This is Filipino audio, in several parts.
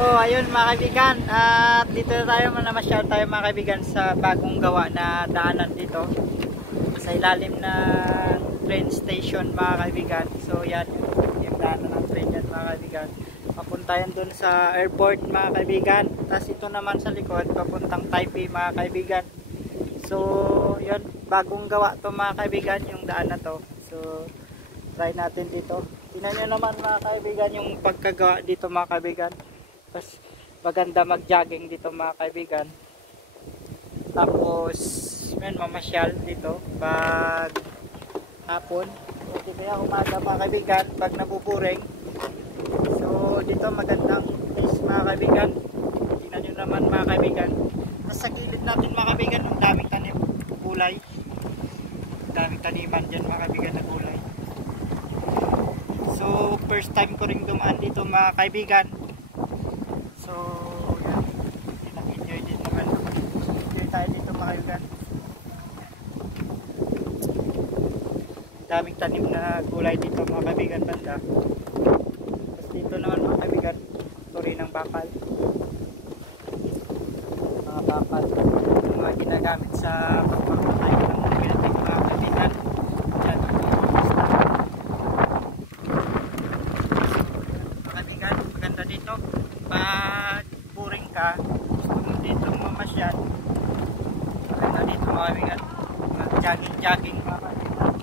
So ayun mga kaibigan, at dito na tayo, namasyal tayo mga kaibigan sa bagong gawa na daanan dito sa ilalim ng train station mga kaibigan. So yan, yung daanan ng train yan mga kaibigan. Papunta yan dun sa airport mga kaibigan. Tapos ito naman sa likod, papuntang Taipei mga kaibigan. So yun, bagong gawa to mga kaibigan, yung daan na to. So try natin dito. Tingnan nyo naman mga kaibigan yung pagkagawa dito mga kaibigan. Tapos maganda mag-jogging dito mga kaibigan. Tapos may mamasyal dito pag hapon o di kaya umaga mga kaibigan pag nabuburing. So dito magandang place mga kaibigan. Tingnan nyo naman mga kaibigan. Tapos sa gilid natin mga kaibigan, yung daming tanim gulay. Daming taniman dyan mga kaibigan na gulay. So first time ko rin dumaan dito mga kaibigan. So yan, enjoy din naman. Enjoy tayo dito mga kaibigan. Daming tanim na gulay dito mga kaibigan banda. Tapos dito naman mga kaibigan, turi ng bakal. Mga bakal, yung mga ginagamit sa pagpapatay ng building mga kaibigan. Yan, mga kaibigan, maganda dito. Pag boring ka, gusto mo dito mamasyal, maganda dito mga kaibigan. Mag-jogging mga kaibigan.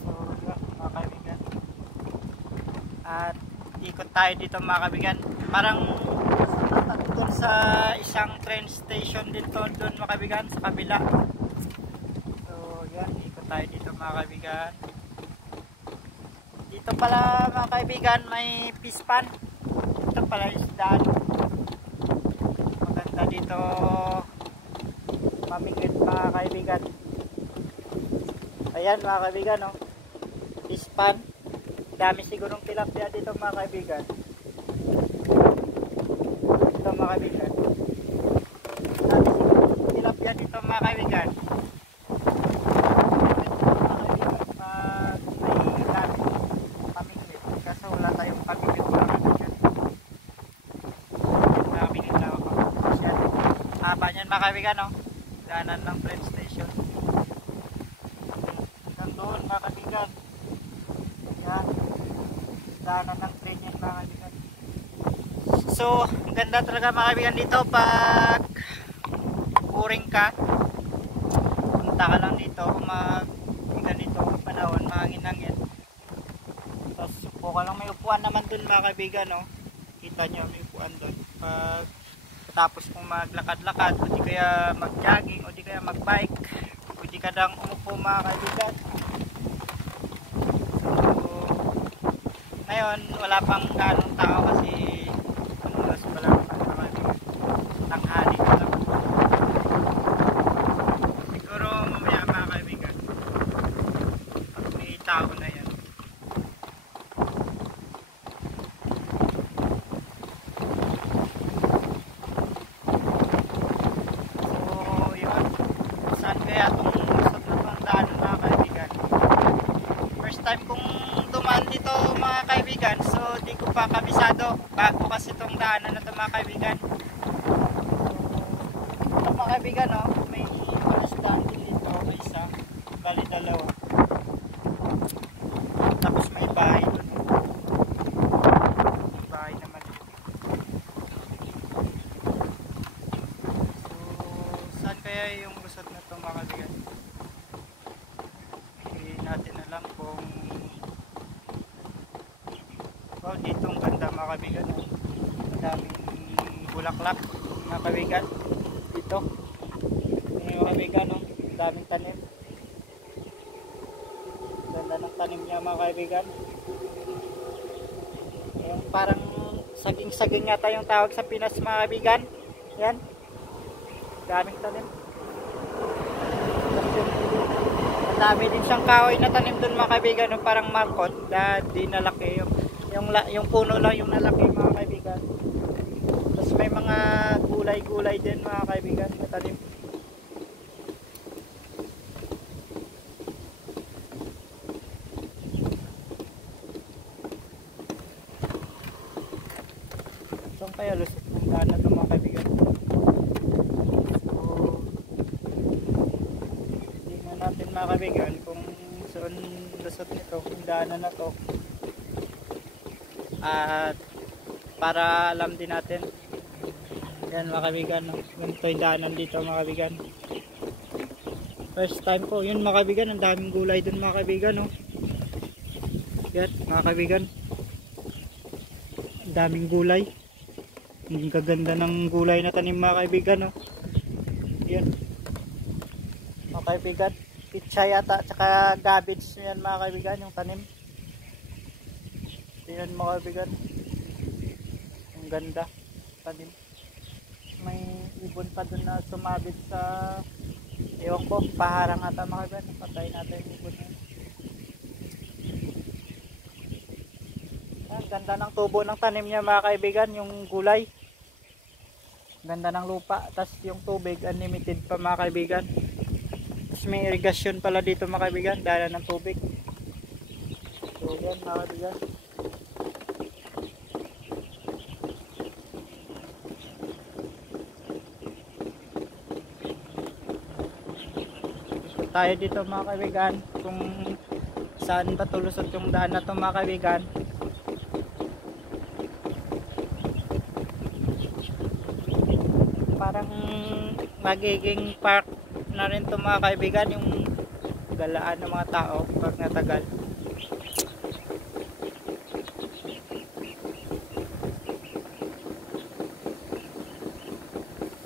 So yun mga kaibigan. At ikot tayo dito mga kaibigan. Parang doon sa isang train station dito doon mga kaibigan, sa kabila. So yan, ikot tayo dito mga kaibigan. Dito pala mga kaibigan may pispan. Dito pala isdaan. Maganda dito mamingwit mga kaibigan. Ayan mga kaibigan, no? Pispan. Dami sigurong tilapia dito mga kaibigan. Dito mga kaibigan. Dami sigurong tilapia dito mga kaibigan. Haba niyan mga kaibigan, no? Daanan ng train station. Doon mga kaibigan. Yan. Daanan ng train yan mga kaibigan. So, ang ganda talaga mga kaibigan dito pag boring ka. Punta ka lang dito, ganito panahon, mahangin-hangin. Tapos upo ka lang, may upuan naman dun mga kaibigan, no? Kita nyo, may upuan dun. Pag tapos kung maglakad-lakad o di kaya mag-jogging o di kaya mag-bike o di ka lang umupo mga kaibigan. So ngayon wala pang ganong tao kasi ano oras pa lang mga kaibigan, tanghali pa lang. Siguro mamaya mga kaibigan may tao na yan. Kaya itong lusot na itong daan mga kaibigan, first time kong dumaan dito mga kaibigan, so di ko pa kabisado, bago kasi itong daanan na ito mga kaibigan. Ito mga kaibigan, no? May daan din dito, may isa, bali dalawa, tapos may bahay doon, may bahay naman dito. So saan kaya yung lusot na ito mga kaibigan? Hindi natin alam kung wow, dito ang ganda mga kaibigan. Madaming bulaklak mga kaibigan dito. May mga kaibigan, no? Daming tanim. Ganda ng tanim niya mga kaibigan. Yung parang saging-saging yata yung tawag sa Pinas mga kaibigan. Yan, daming tanim. Dami din siyang kahoy na tanim dun mga kaibigan, no? Parang markot na di nalaki yung puno lang yung nalaki mga kaibigan. Tapos may mga gulay-gulay din mga kaibigan na tanim. kaya lusot ng daanan ng mga kaibigan. So tingnan natin mga kaibigan kung saan lusot nito, kung daanan na to, at para alam din natin. Yan mga kaibigan, no? Ganito yung daanan dito mga kaibigan. First time ko, yun mga kaibigan, ang daming gulay dun mga kaibigan, no? Yan mga kaibigan, ang daming gulay. Ang gaganda ng gulay na tanim mga kaibigan, no? Yan mga kaibigan, pitsay yata tsaka cabbage yan mga kaibigan, yung tanim. Yan mga kaibigan, ang ganda tanim. May ibon pa dun na sumabit sa, ewan ko, paharang ata mga kaibigan. Napatay natin yung ibon na yun. Ang ganda ng tubo ng tanim niya mga kaibigan, yung gulay. Ganda ng lupa, tas yung tubig unlimited pa mga kaibigan. Tas may irrigation pala dito mga kaibigan, dala ng tubig. So yan mga kaibigan. Ikot tayo dito mga kaibigan kung saan ba tulusot yung daan na to mga kaibigan. Parang magiging park na rin to mga kaibigan, yung galaan ng mga tao pag natagal.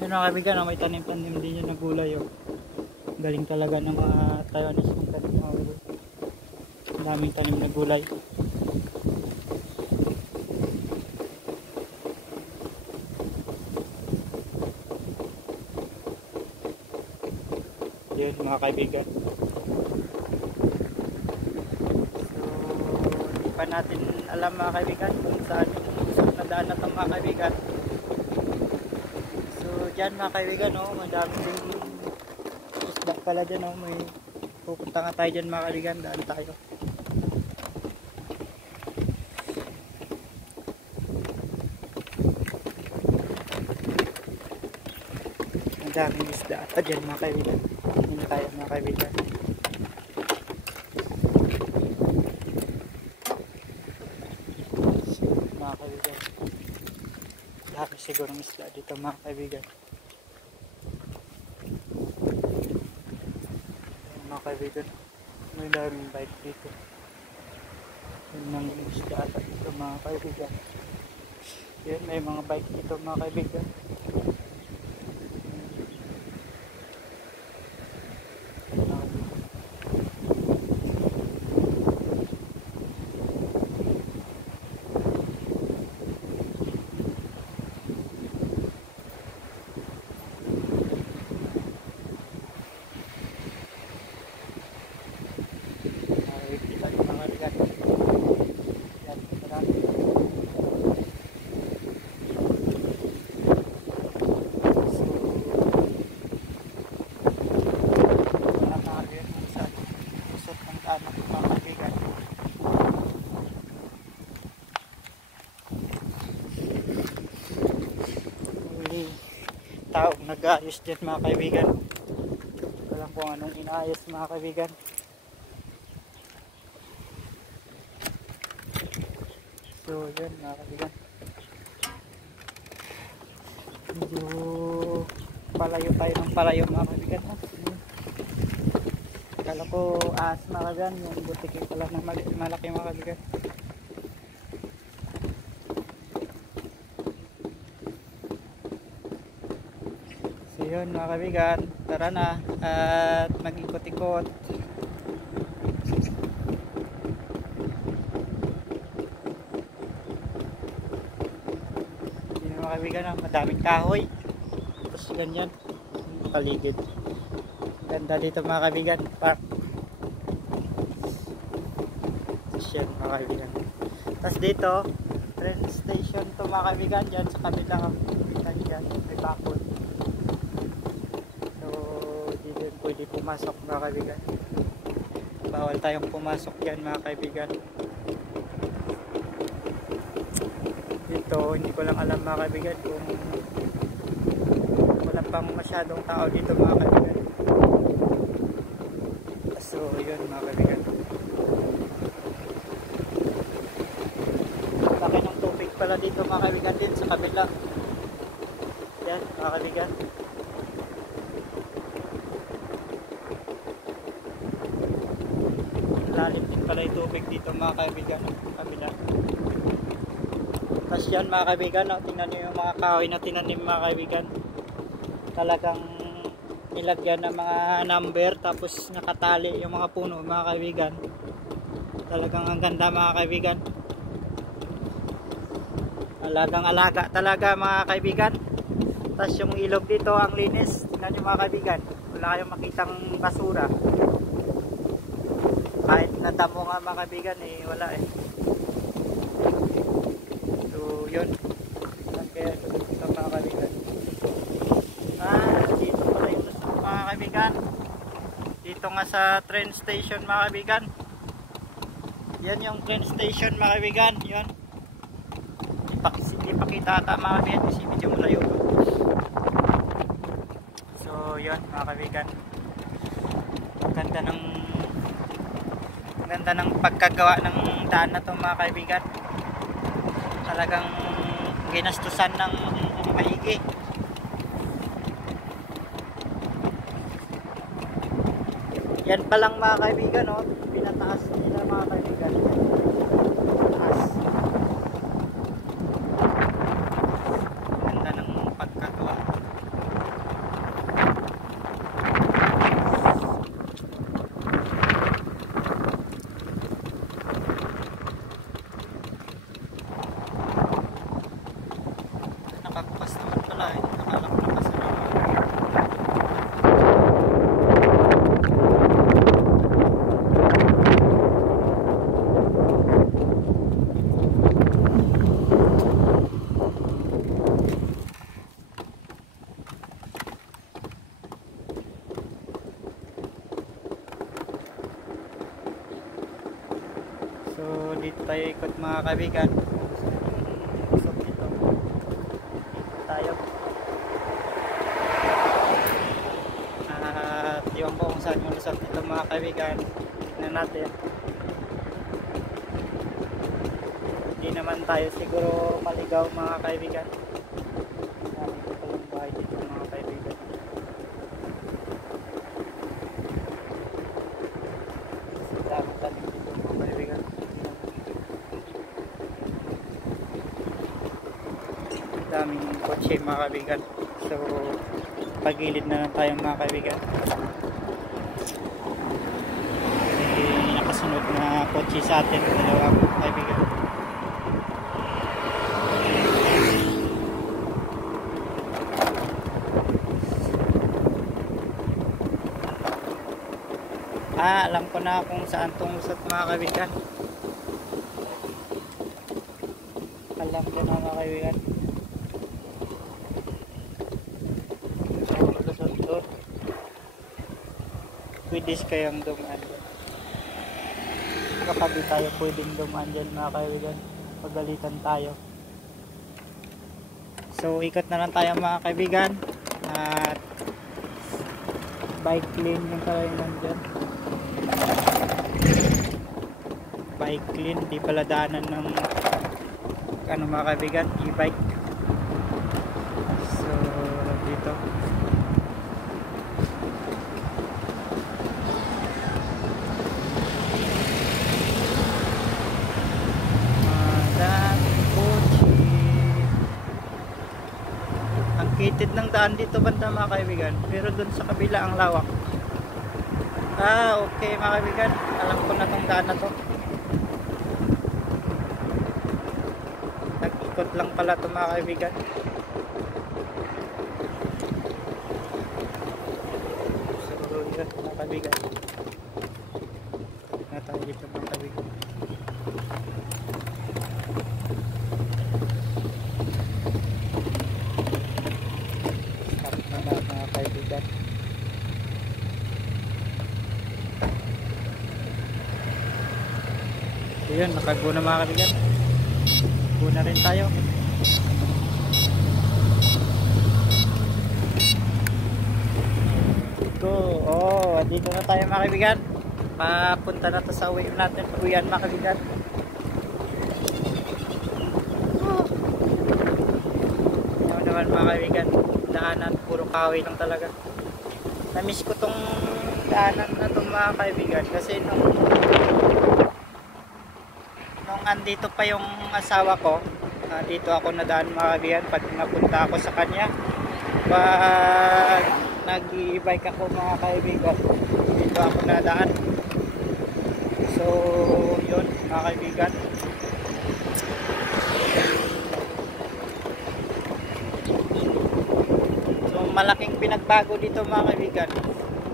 Yun mga kaibigan, may tanim-tanim din yun na gulay. Oh. Galing talaga ng mga Taiwanese yung tanim mga gulay. Ang daming tanim na gulay. Yun mga kaibigan. So hindi pa natin alam mga kaibigan kung saan yung susunod na daan na ito mga kaibigan. So dyan mga kaibigan, oh, madami din isda pala dyan, oh. May pupunta nga tayo dyan mga kaibigan, daan tayo. Madaming isda ata dyan mga kaibigan. Hindi tayo mga kaibigan. So, mga kaibigan, dami siguro ng isda dito mga kaibigan. Mga kaibigan, may daming bike dito. Yun ang isda ata dito mga kaibigan. Yan, may mga bike dito mga kaibigan. Taong nag-aayos dyan mga kaibigan. Alam kung anong inaayos mga kaibigan. So yun mga kaibigan, medyo palayo tayo ng palayo mga kaibigan. Kala ko ahas mga kaibigan, yung butiki pala na malaki mga kaibigan. So yun mga kaibigan, tara na at mag-ikot-ikot. Yun mga kaibigan, madaming kahoy. Tapos ganyan, paligid. Ganda dito mga kaibigan, park. Yan mga kaibigan. Tapos dito, train station to mga kaibigan, dyan sa kabila. Kita nyo dyan, may bakod. Pwede pumasok mga kaibigan. Bawal tayong pumasok dyan mga kaibigan. Dito dito, hindi ko lang alam mga kaibigan kung wala pang masyadong tao dito mga kaibigan. So yun mga kaibigan, laki ng tubig pala dito mga kaibigan din sa kabila. Yan mga kaibigan, lalim din pala yung tubig dito mga kaibigan sa kabila. Tapos yan mga kaibigan, no, tingnan nyo yung mga kahoy na tinanim mga kaibigan, talagang nilagyan ng mga number tapos nakatali yung mga puno mga kaibigan. Talagang ang ganda mga kaibigan, alagang alaga talaga mga kaibigan. Tapos yung ilog dito ang linis, tingnan nyo mga kaibigan, wala kayong makitang basura. Kahit natamo nga mga kaibigan eh, wala eh. So yun, kaya ito mga kaibigan. Dito pala yung Luzon mga kaibigan, dito nga sa train station mga kaibigan. Yan yung train station mga kaibigan, yun. Hindi pa kita ata mga kaibigan kasi medyo malayo. So yun mga kaibigan, ganda ng pagkagawa ng daan na to mga kaibigan. Talagang ginastusan ng maigi. Yan pa lang mga kaibigan, no? Pinataas nila mga kaibigan. Taas. Ganda ng pagkagawa. Nakabukas naman pala eh. Nakala ko nakasara. So dito tayo ikot mga kaibigan. Usok dito. Dito tayo. At iwan ko kung saan yung lusok dito mga kaibigan. Tignan natin. Hindi naman tayo siguro maligaw mga kaibigan. Dito pa yung bahay dito mga kaibigan. Dami dito mga kaibigan. Daming kotse mga kaibigan. So pagilid na lang tayo mga kaibigan. May nakasunod na kotse sa atin, dalawa mga kaibigan. Alam ko na kung saan tong lusot mga kaibigan. Alam ko na mga kaibigan. Pwede kayang dumaan dyan. Baka di tayo pwedeng dumaan dyan mga kaibigan, pagalitan tayo. So ikot na lang tayo mga kaibigan. At bike lane yung tayo nandyan. Bike lane, di pala daanan ng ano mga kaibigan, e-bike. So dito kitid ng daan dito banda mga kaibigan, pero dun sa kabila ang lawak. Okay mga kaibigan, alam ko na tong daan na to. Nag-ikot lang pala to mga kaibigan. So yun mga kaibigan, na tayo dito mga kaibigan. So yun, nakago na mga kaibigan. Go na rin tayo. go. Oh, dito na tayo mga kaibigan. Papunta na to sa uwi natin. Uwian mga kaibigan. Ano naman mga kaibigan. Daanan, puro kahoy lang talaga. Na-miss ko tong daanan na to mga kaibigan. Kasi nung andito pa yung asawa ko, dito ako nadaan mga kaibigan pag napunta ako sa kanya. Pag nag-i-bike ako mga kaibigan, dito ako nadaan. So yun mga kaibigan. So malaking pinagbago dito mga kaibigan.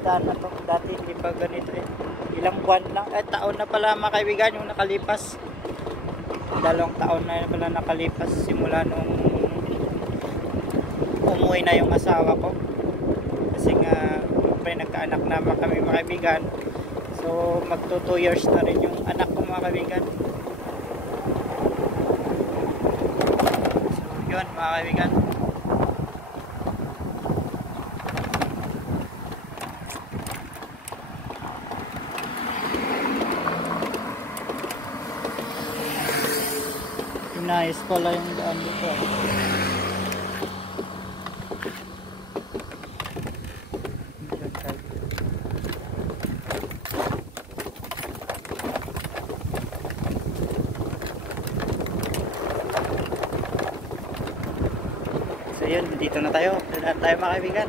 Daan na to, dati hindi pa ganito eh. Ilang buwan lang, taon na pala mga kaibigan yung nakalipas. 2 taon na pala nakalipas simula nung umuwi na yung asawa ko. Kasi nga nagkaanak naman kami mga kaibigan. So magto 2 years na rin yung anak ko mga kaibigan. So yun mga kaibigan. Nice pala yung daan dito. So yun, dito na tayo. Dito tayo mga kaibigan.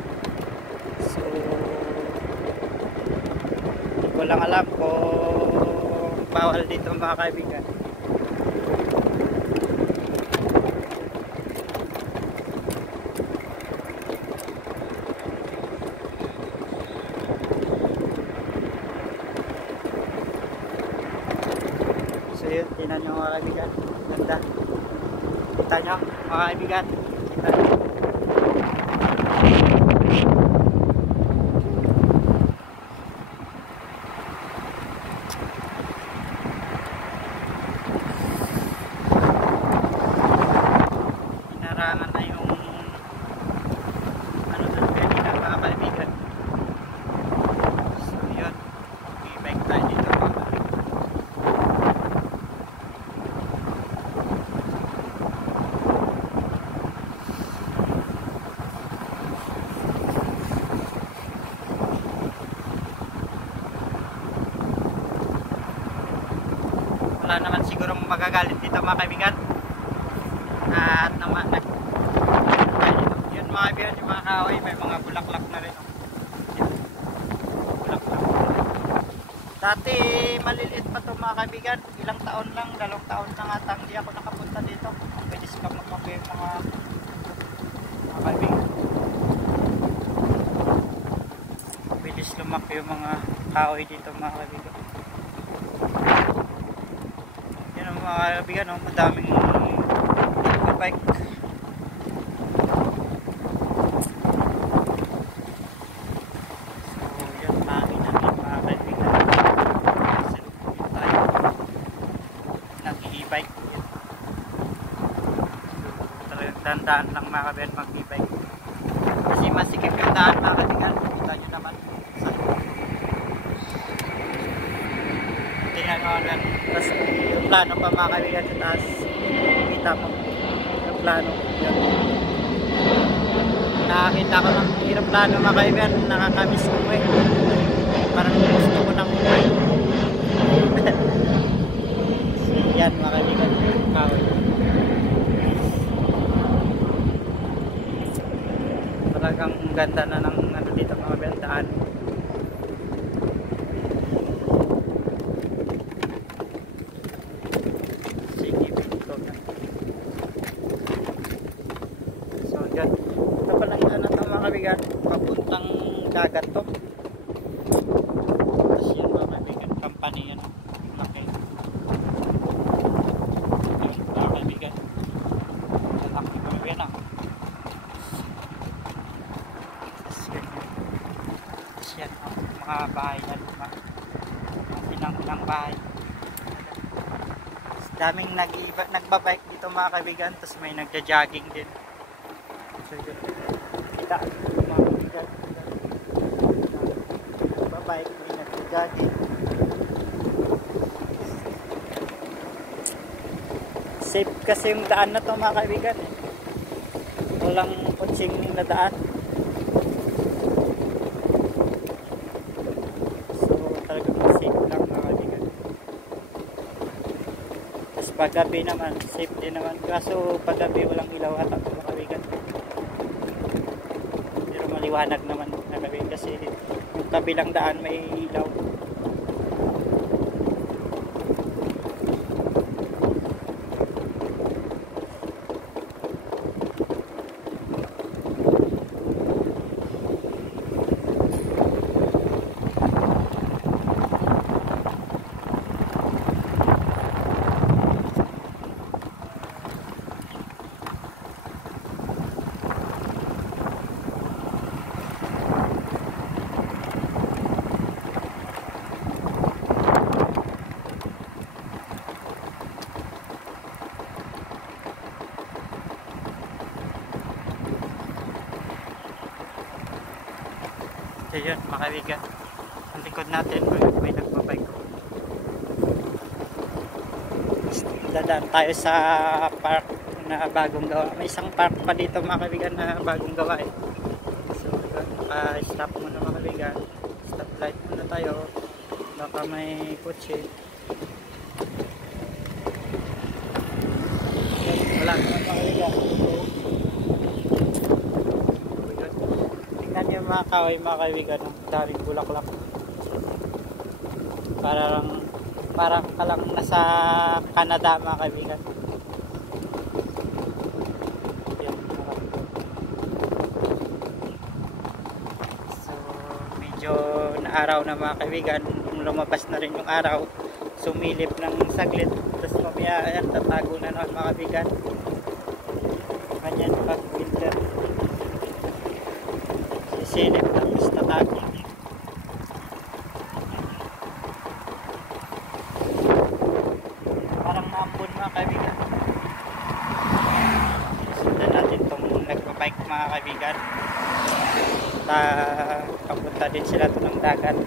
So hindi ko lang alam kung bawal dito mga kaibigan. So yun, tingnan nyo mga kaibigan. Ganda. Kita nyo mga kaibigan. Kita nyo. Inarangan na yung ano doon kanina mga kaibigan. So yun, i-bike tayo dito mga kaibigan. Wala naman sigurong magagalit dito mga kaibigan. At naman yun mga kaibigan, yung mga kahoy may mga bulaklak na rin. Bulaklak. Dati maliliit pa ito mga kaibigan. Ilang taon lang, 2 taon lang ata hindi ako nakapunta dito. Pwede sila magmaki yung mga kaibigan. Bilis lumaki yung mga kahoy dito mga kaibigan. Mga kaibigan, madaming bike. So yan, makina mga kaibigan. Salubungin tayo ng e-bike. Talagang dandaan lang mga kaibigan mag e-bike. Kasi masikip yung daan mga kaibigan. Kita nyo naman. Tingnan mo agad. Tapos yung plano pa mga kaibigan sa taas. Kita mo yung plano. Yan. Nakakita ko ng aeroplano mga kaibigan. Nakakamiss ko eh. Parang gusto ko nang umuwi. So yan mga kaibigan. Kahoy. Talagang ganda na ng ano dito mga kaibigan. Daan. Papuntang dagat to. Tapos yan mga kaibigan, company yan. Laki. Yun mga kaibigan. Laki mga kaibigan ah. Tapos yan mga bahay yan. Mga ilang bahay. Daming nagbabike dito mga kaibigan. Tapos may nagja-jogging din. So yun. Kita mga kaibigan. nagbabike, may nagja-jogging. Safe kasi yung daan na to mga kaibigan eh. Walang kutsing na daan. So talagang safe lang mga kaibigan. Tapos paggabi naman, safe din naman. Kaso paggabi walang ilaw ata mga kaibigan. Pero maliwanag naman mga kaibigan kasi yung kabilang daan may ilaw. So yun mga kaibigan, ang likod natin may nagbabike. Dadaan tayo sa park na bagong gawa. May isang park pa dito mga kaibigan na bagong gawa eh. So stop muna mga kaibigan, stop light muna tayo, baka may kotse. Wala naman mga kaibigan. Tingnan nyo mga kaway mga kaibigan, ang daming bulaklak. Parang ka lang nasa Canada mga kaibigan. Yan, so medyo naaraw na mga kaibigan, lumabas na rin yung araw, sumilip ng saglit, tapos mamaya ayan, tatago na naman mga kaibigan. Ganyan pag winter, sisilip tapos tatago. Parang naambon mga kaibigan. Sundan natin itong nagbabike mga kaibigan. Papunta din sila ito ng dagat.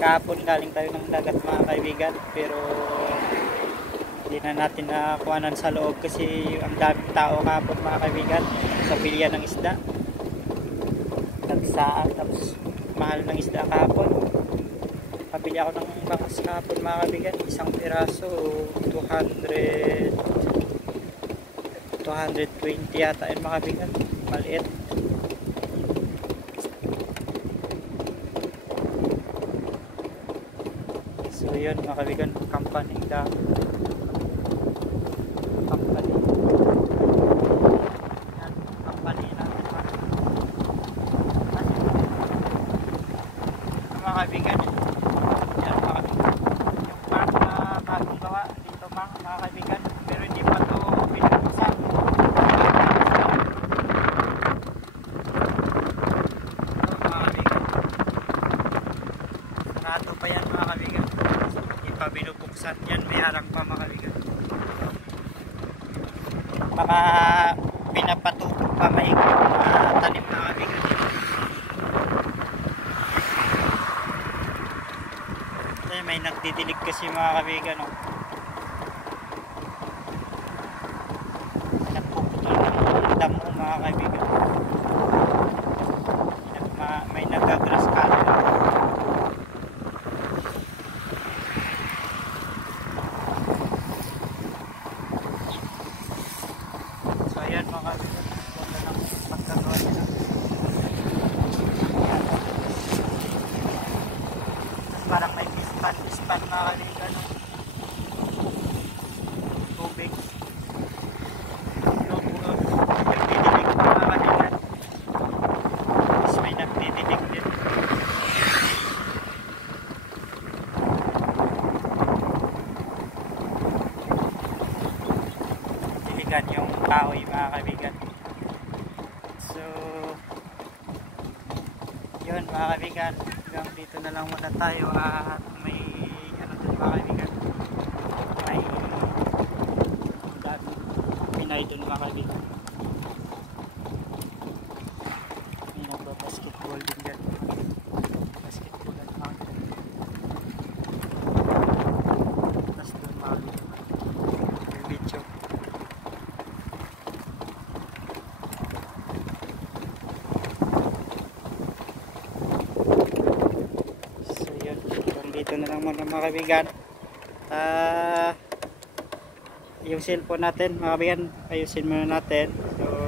Kahapon galing tayo ng dagat mga kaibigan, pero hindi na natin nakuhanan sa loob kasi ang daming tao kahapon mga kaibigan sa bilihan ng isda. Nagsaan, tapos mahal ng isda kahapon. Pabili ako ng bangas kahapon mga kaibigan, isang piraso 220 yata yun mga kaibigan, maliit. So yun mga kaibigan, company lang, company natin mga kaibigan. Yan mga kaibigan, yung park na bagong gawa dito mga kaibigan, pero hindi pa ito pinag-usan. Sarado pa yan mga kaibigan, hindi pa binubuksan yan, may harang pa mga kaibigan. Baka pinapatupok pa maikot na tanim mga kaibigan. May nagdidilig kasi mga kaibigan, no? Nagpuputol ng damo mga kaibigan. May nagagrass cutter. So ayan mga kaibigan, ganda ng pagkagawa nila. Parang may pispan mga kaibigan, no? Tubig. Nagdidilig mga kaibigan. Tapos may nagdidilig din. Diligan yung kahoy mga kaibigan. So yun mga kaibigan, hanggang dito na lang muna tayo at may ano dun mga kaibigan, may Pinay dun mga kaibigan. dito na lang muna mga kaibigan. Yung cellphone natin mga kaibigan, ayusin muna natin. So